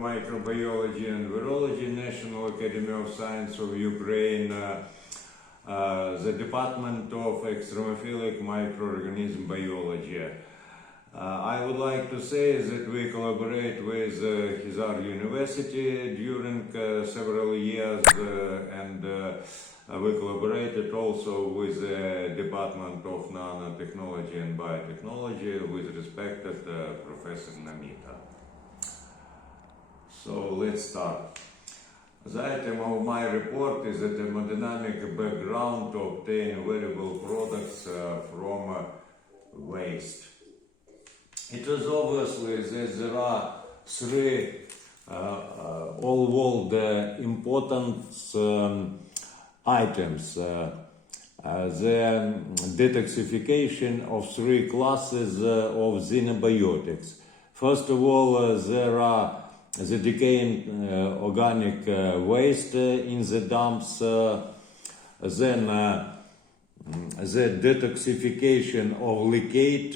Microbiology and Virology, National Academy of Science of Ukraine, the Department of Extremophilic Microorganism Biology. I would like to say that we collaborate with Hizar University during several years and we collaborated also with the Department of Nanotechnology and Biotechnology with respected Professor Namita. So let's start. The item of my report is a thermodynamic background to obtain valuable products from waste. It is obviously that there are three all-world important items. The detoxification of three classes of xenobiotics. First of all, there are the decaying organic waste in the dumps, then the detoxification of leachate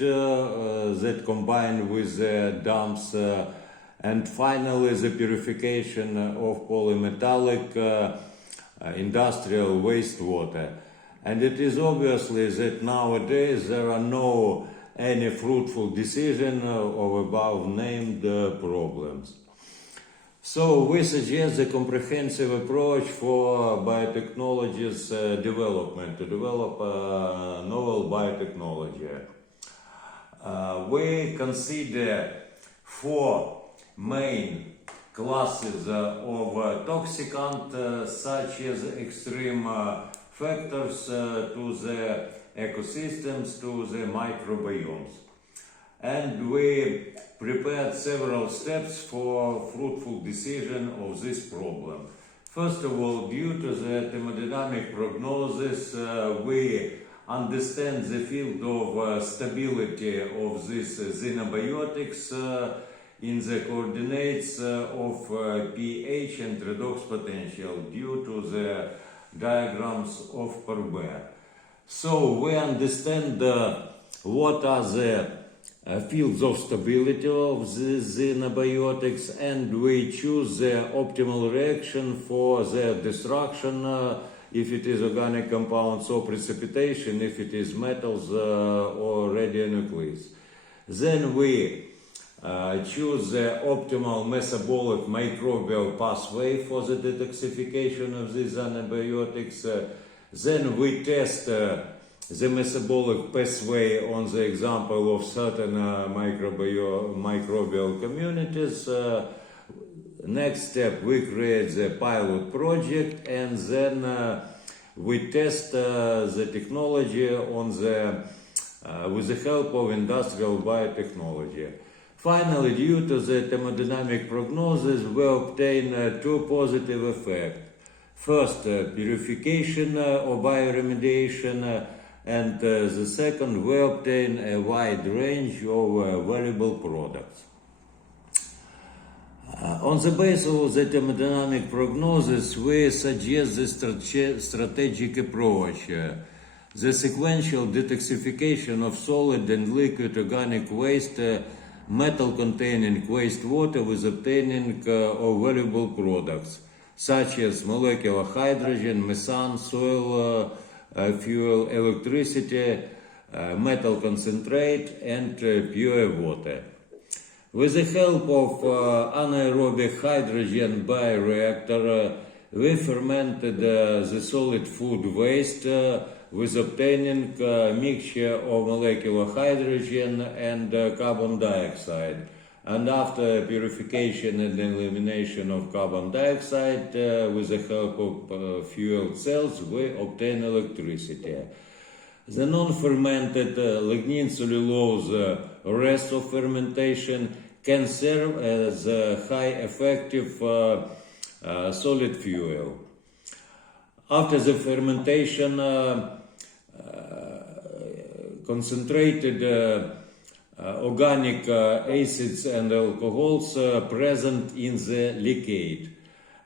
that combined with the dumps, and finally the purification of polymetallic industrial wastewater. And it is obviously that nowadays there are no any fruitful decision of above named problems. So we suggest a comprehensive approach for biotechnologies development, to develop novel biotechnology. We consider four main classes of toxicant, such as extreme factors to the ecosystems, to the microbiomes. And we prepared several steps for fruitful decision of this problem. First of all, due to the thermodynamic prognosis, we understand the field of stability of these xenobiotics in the coordinates of pH and redox potential due to the diagrams of Parber. So we understand what are the fields of stability of the xenobiotics, and we choose the optimal reaction for their destruction if it is organic compounds, or precipitation if it is metals or radionuclides. Then we choose the optimal metabolic microbial pathway for the detoxification of these antibiotics. Then we test the metabolic pathway on the example of certain microbial communities. Next step, we create the pilot project, and then we test the technology on with the help of industrial biotechnology. Finally, due to the thermodynamic prognosis, we obtain two positive effects. First, purification or bioremediation, and the second, we obtain a wide range of valuable products. On the basis of the thermodynamic prognosis, we suggest the strategic approach. The sequential detoxification of solid and liquid organic waste, metal-containing wastewater with obtaining of valuable products, such as molecular hydrogen, methane, soil fuel, electricity, metal concentrate, and pure water. With the help of anaerobic hydrogen bioreactor, we fermented the solid food waste with obtaining mixture of molecular hydrogen and carbon dioxide. And after purification and elimination of carbon dioxide, with the help of fuel cells, we obtain electricity. The non-fermented lignin cellulose rest of fermentation can serve as a high effective solid fuel. After the fermentation, concentrated organic acids and alcohols present in the leachate.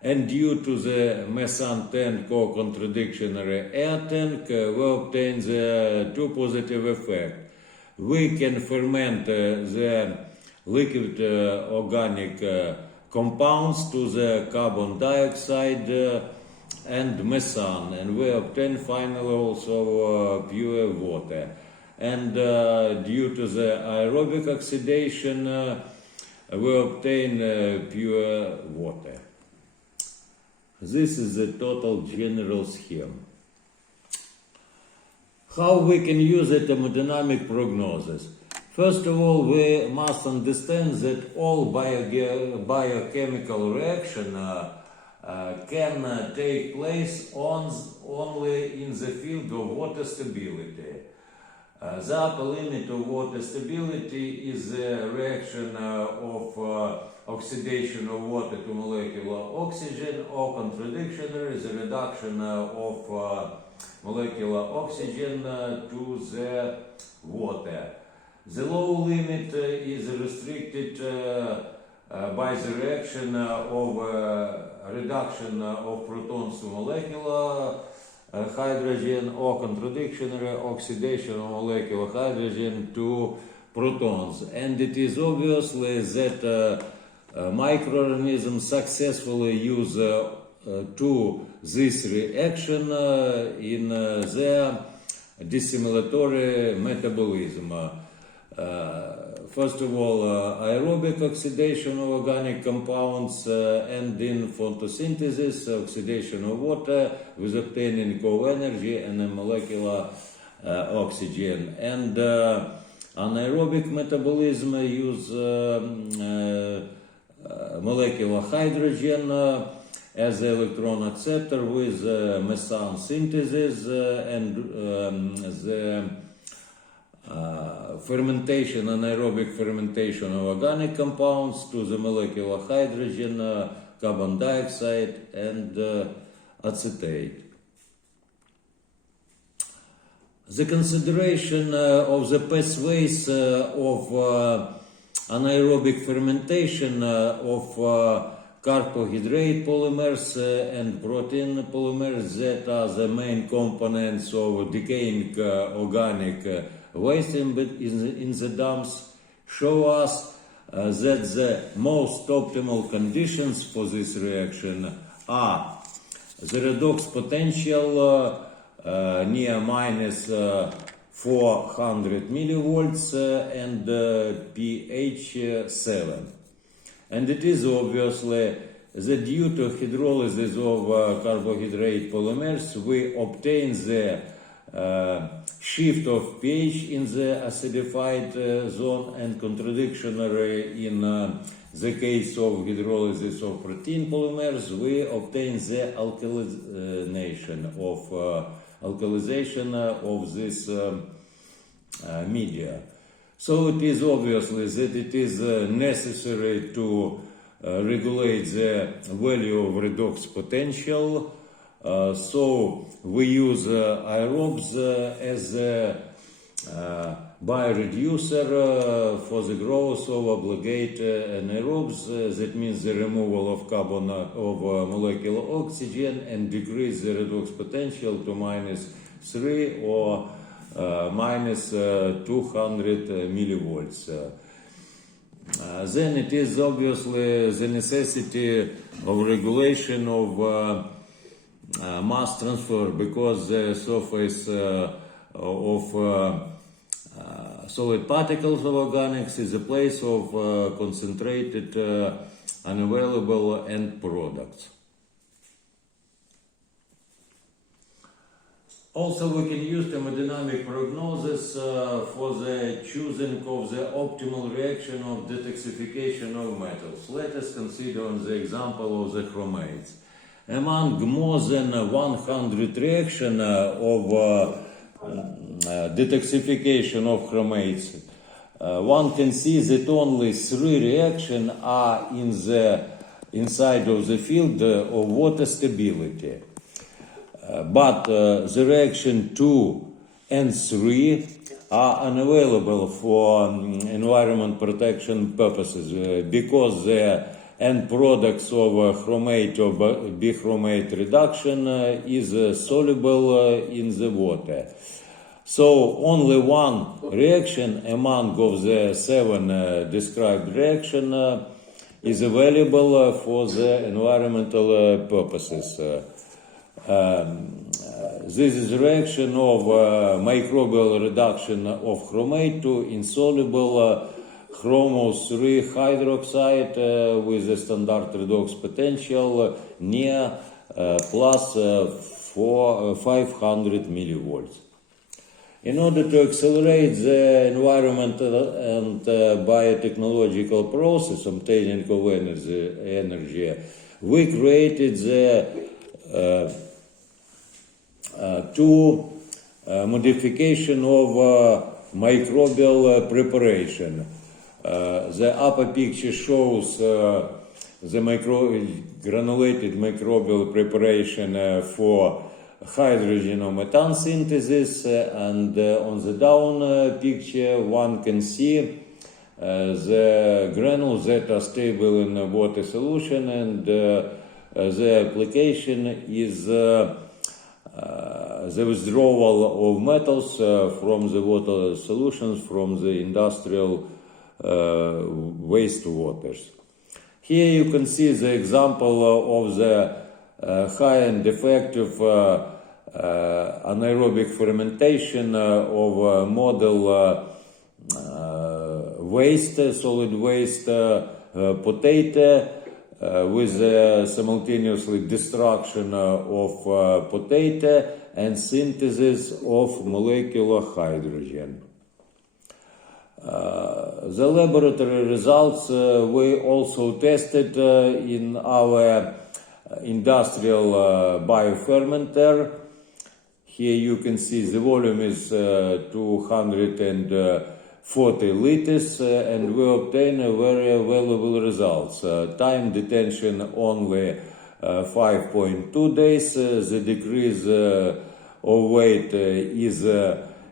And due to the methane tank co-contradictionary air tank, we obtain the two positive effects. We can ferment the liquid organic compounds to the carbon dioxide and methane, and we obtain finally also pure water. And due to the aerobic oxidation, we obtain pure water. This is the total general scheme. How we can use the thermodynamic prognosis? First of all, we must understand that all biochemical reaction can take place only in the field of water stability. The upper limit of water stability is the reaction of oxidation of water to molecular oxygen, or contradictionary, the reduction of molecular oxygen to the water. The low limit is restricted by the reaction of reduction of protons to molecular hydrogen, or contradictionary oxidation of molecular hydrogen to protons. And it is obviously that microorganisms successfully use to this reaction in their dissimilatory metabolism. First of all, aerobic oxidation of organic compounds, and in photosynthesis, oxidation of water with obtaining co-energy and a molecular oxygen. And anaerobic metabolism use molecular hydrogen as the electron acceptor with methane synthesis, and the fermentation, anaerobic fermentation of organic compounds to the molecular hydrogen, carbon dioxide, and acetate. The consideration of the pathways of anaerobic fermentation of carbohydrate polymers and protein polymers, that are the main components of decaying organic waste in the dumps, show us that the most optimal conditions for this reaction are the redox potential near minus 400 millivolts and pH 7. And it is obviously that due to hydrolysis of carbohydrate polymers, we obtain the shift of pH in the acidified zone, and contradictionary in the case of hydrolysis of protein polymers, we obtain the alkalization of this media. So it is obviously that it is necessary to regulate the value of redox potential. So we use aerobes as a bioreducer for the growth of obligate anaerobes. That means the removal of carbon of molecular oxygen, and decrease the redox potential to minus 3 or minus 200 millivolts. Then it is obviously the necessity of regulation of mass transfer, because the surface of solid particles of organics is a place of concentrated unavailable end products. Also, we can use thermodynamic prognosis for the choosing of the optimal reaction of detoxification of metals. Let us consider on the example of the chromates. Among more than 100 reactions of detoxification of chromates, one can see that only 3 reactions are inside of the field of water stability. But the reaction 2 and 3 are unavailable for environment protection purposes, because the end products of chromate or bichromate reduction is soluble in the water. So only one reaction among of the 7 described reactions is available for the environmental purposes. This is reaction of microbial reduction of chromate to insoluble chromo-3 hydroxide with a standard redox potential near plus 500 millivolts. In order to accelerate the environmental and biotechnological process obtaining of energy, we created the two modification of microbial preparation. The upper picture shows the granulated microbial preparation for hydrogen or methane synthesis, and on the down picture one can see the granules that are stable in water solution, and the application is the withdrawal of metals from the water solutions from the industrial wastewaters. Here you can see the example of the high and effective anaerobic fermentation of model waste, solid waste potato, with simultaneously destruction of potato and synthesis of molecular hydrogen. The laboratory results we also tested in our industrial biofermenter. Here you can see the volume is 240 liters, and we obtain a very valuable results. Time detention only 5.2 days. The decrease of weight is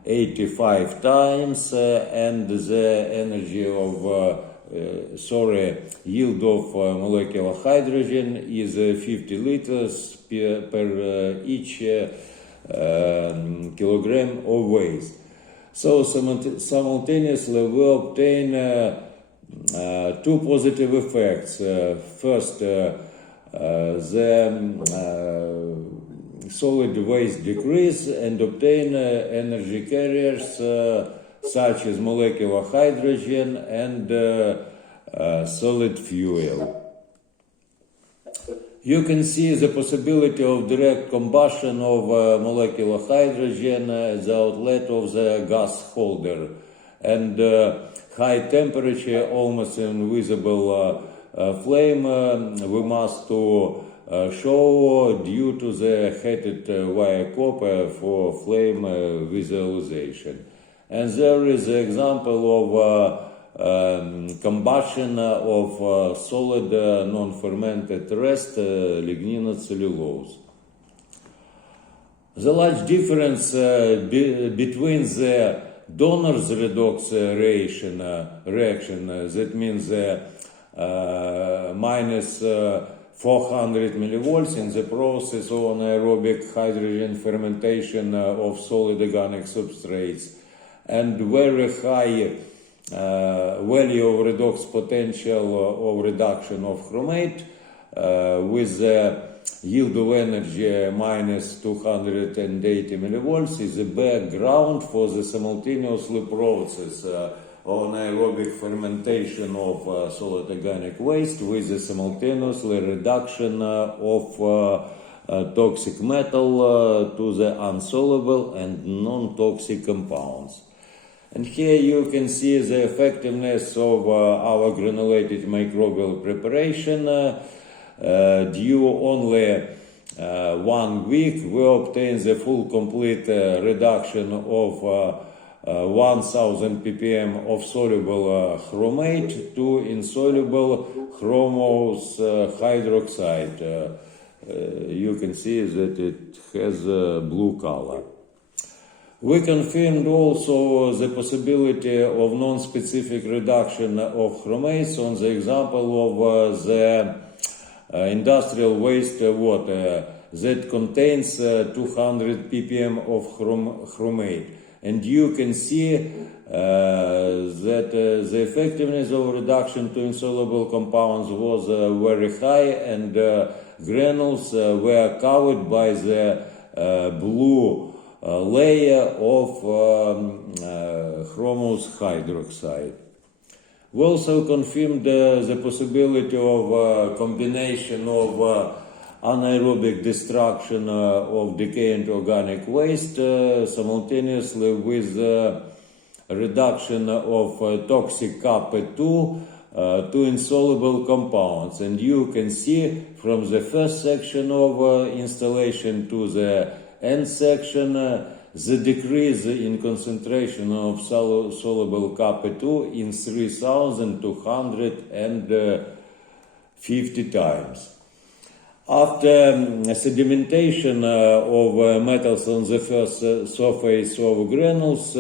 85 times, and the energy of yield of molecular hydrogen is 50 liters per each kilogram of waste. So simultaneously we obtain two positive effects. First, the solid waste decrease and obtain energy carriers such as molecular hydrogen and solid fuel. You can see the possibility of direct combustion of molecular hydrogen at the outlet of the gas holder, and high temperature, almost invisible flame we must to show due to the heated wire copper for flame visualization. And there is an example of combustion of solid non-fermented rest, lignin cellulose. The large difference between the donor's redox reaction, that means minus 400 millivolts in the process of anaerobic hydrogen fermentation of solid organic substrates, and very high value of redox potential of reduction of chromate with the yield of energy minus 280 millivolts is the background for the simultaneously process of anaerobic fermentation of solid organic waste with the simultaneously reduction of toxic metal to the insoluble and non-toxic compounds. And here you can see the effectiveness of our granulated microbial preparation. Due only 1 week, we obtain the full complete reduction of 1000 ppm of soluble chromate to insoluble chromose hydroxide. You can see that it has a blue color. We confirmed also the possibility of non-specific reduction of chromates on the example of the industrial wastewater that contains 200 ppm of chromate. And you can see that the effectiveness of reduction to insoluble compounds was very high, and granules were covered by the blue layer of chromous hydroxide. We also confirmed the possibility of combination of anaerobic destruction of decaying organic waste simultaneously with reduction of toxic Kappa-2 to insoluble compounds. And you can see from the first section of installation to the end section the decrease in concentration of soluble Kappa-2 in 3,250 times. After sedimentation of metals on the first surface of granules,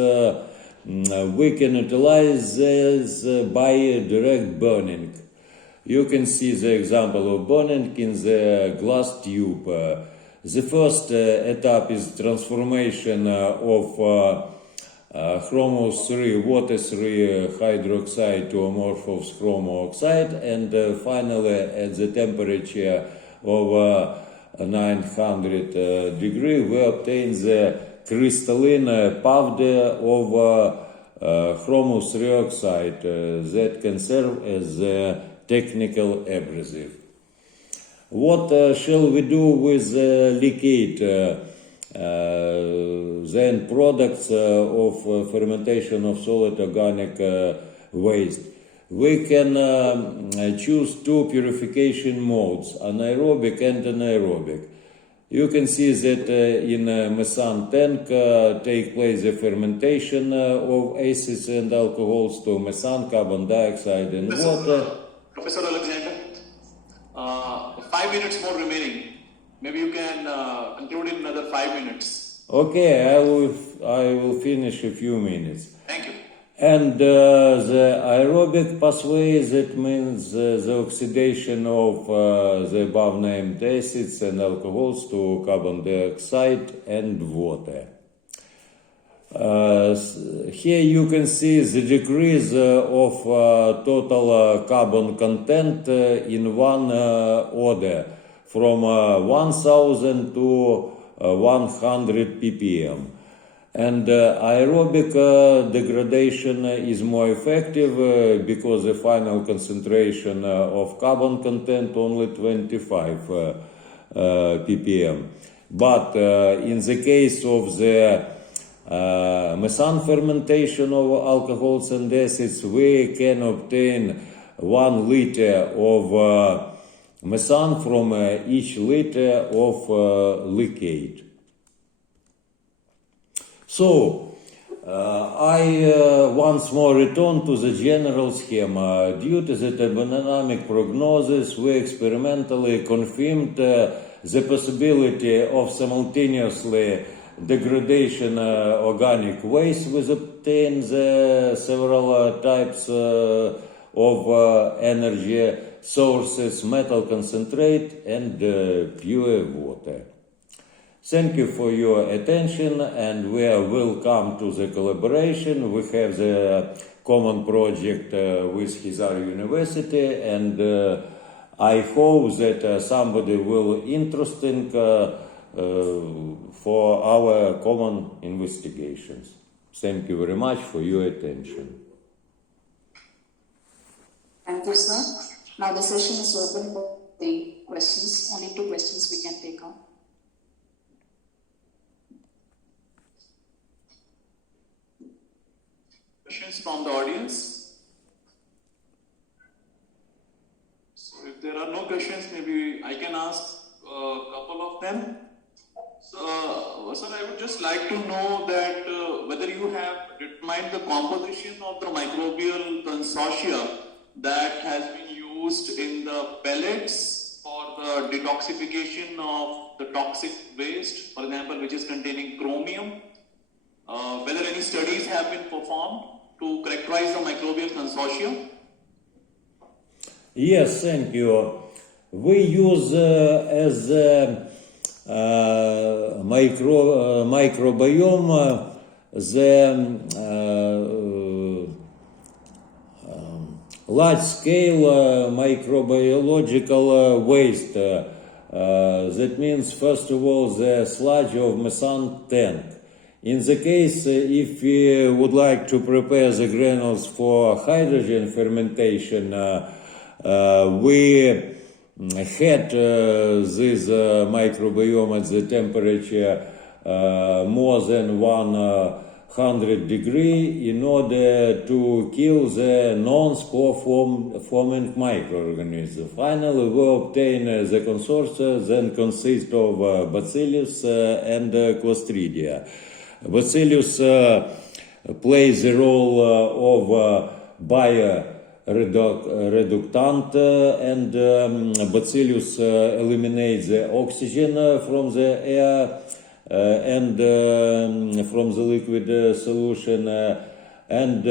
we can utilize this by direct burning. You can see the example of burning in the glass tube. The first etap is transformation of chromo-3, water-3 hydroxide to amorphous chromo oxide, and finally at the temperature of 900 degree we obtain the crystalline powder of chromo-3 oxide that can serve as a technical abrasive. What shall we do with leachate, the end products of fermentation of solid organic waste? We can choose two purification modes, anaerobic and anaerobic. You can see that in a methane tank take place the fermentation of acids and alcohols to methane, carbon dioxide and water. Professor Oleksandr, 5 minutes more remaining. Maybe you can conclude in another 5 minutes. Okay, I will finish a few minutes. Thank you. And the aerobic pathway, that means the oxidation of the above named acids and alcohols to carbon dioxide and water. Here you can see the decrease of total carbon content in one order from 1000 to 100 ppm. And aerobic degradation is more effective because the final concentration of carbon content only 25 ppm. But in the case of the methane fermentation of alcohols and acids, we can obtain 1 liter of methane from each liter of leachate. So, I once more return to the general schema. Due to the thermodynamic prognosis, we experimentally confirmed the possibility of simultaneously degradation organic waste. We obtain the several types of energy sources, metal concentrate and pure water. Thank you for your attention, and we will come to the collaboration. We have the common project with Hizar University, and I hope that somebody will interesting for our common investigations. Thank you very much for your attention. Thank you, sir. Now the session is open for the questions. Only 2 questions we can take on. Questions from the audience? So if there are no questions, maybe I can ask a couple of them. So, sir, I would just like to know that whether you have determined the composition of the microbial consortia that has been used in the pellets for the detoxification of the toxic waste, for example, which is containing chromium. Whether any studies have been performed to characterize the microbial consortium? Yes, thank you. We use as microbiome the large-scale microbiological waste. That means, first of all, the sludge of methane tank. In the case, if we would like to prepare the granules for hydrogen fermentation, we had this microbiome at the temperature more than 100 degrees in order to kill the non-spore forming microorganisms. Finally, we obtain the consortia that consist of Bacillus and Clostridia. Bacillus plays the role of bioreductant, and Bacillus eliminates the oxygen from the air and from the liquid solution and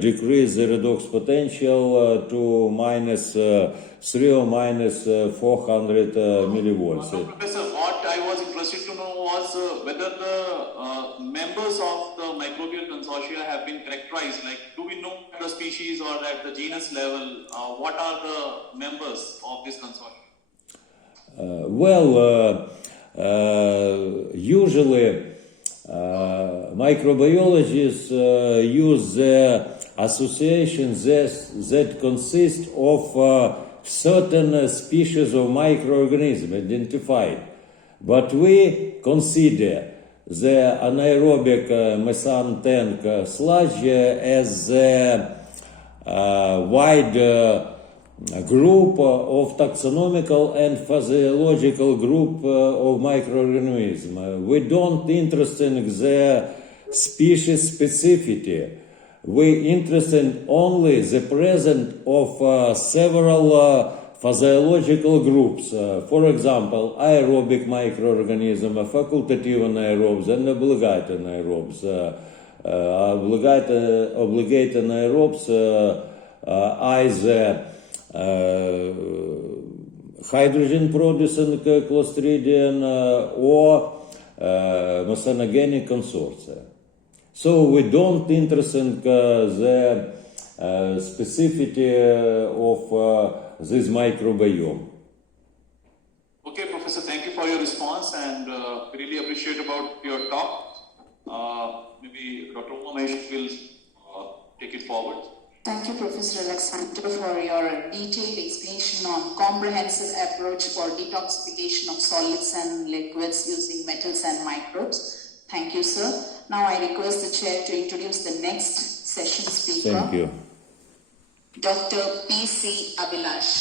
decrease the redox potential to -3 or -400 millivolts. Professor, what I was interested to know was whether the members of the microbial consortia have been characterized. Like, do we know at the species or at the genus level what are the members of this consortium? Usually microbiologists use the associations that consist of certain species of microorganisms identified. But we consider the anaerobic methane tank sludge as a wide group of taxonomical and physiological group of microorganisms. We don't interested in the species specificity. We interested only the presence of several physiological groups. For example, aerobic microorganisms, facultative anaerobes, and obligate anaerobes. Obligate anaerobes either hydrogen producing Clostridium or methanogenic consortia. So we don't interest in the specificity of this microbiome. Okay, Professor, thank you for your response, and really appreciate about your talk. Maybe Dr. Umesh will take it forward. Thank you, Professor Oleksandr, for your detailed explanation on comprehensive approach for detoxification of solids and liquids using metals and microbes. Thank you, sir. Now I request the chair to introduce the next session speaker. Thank you. Dr. P.C. Abhilash.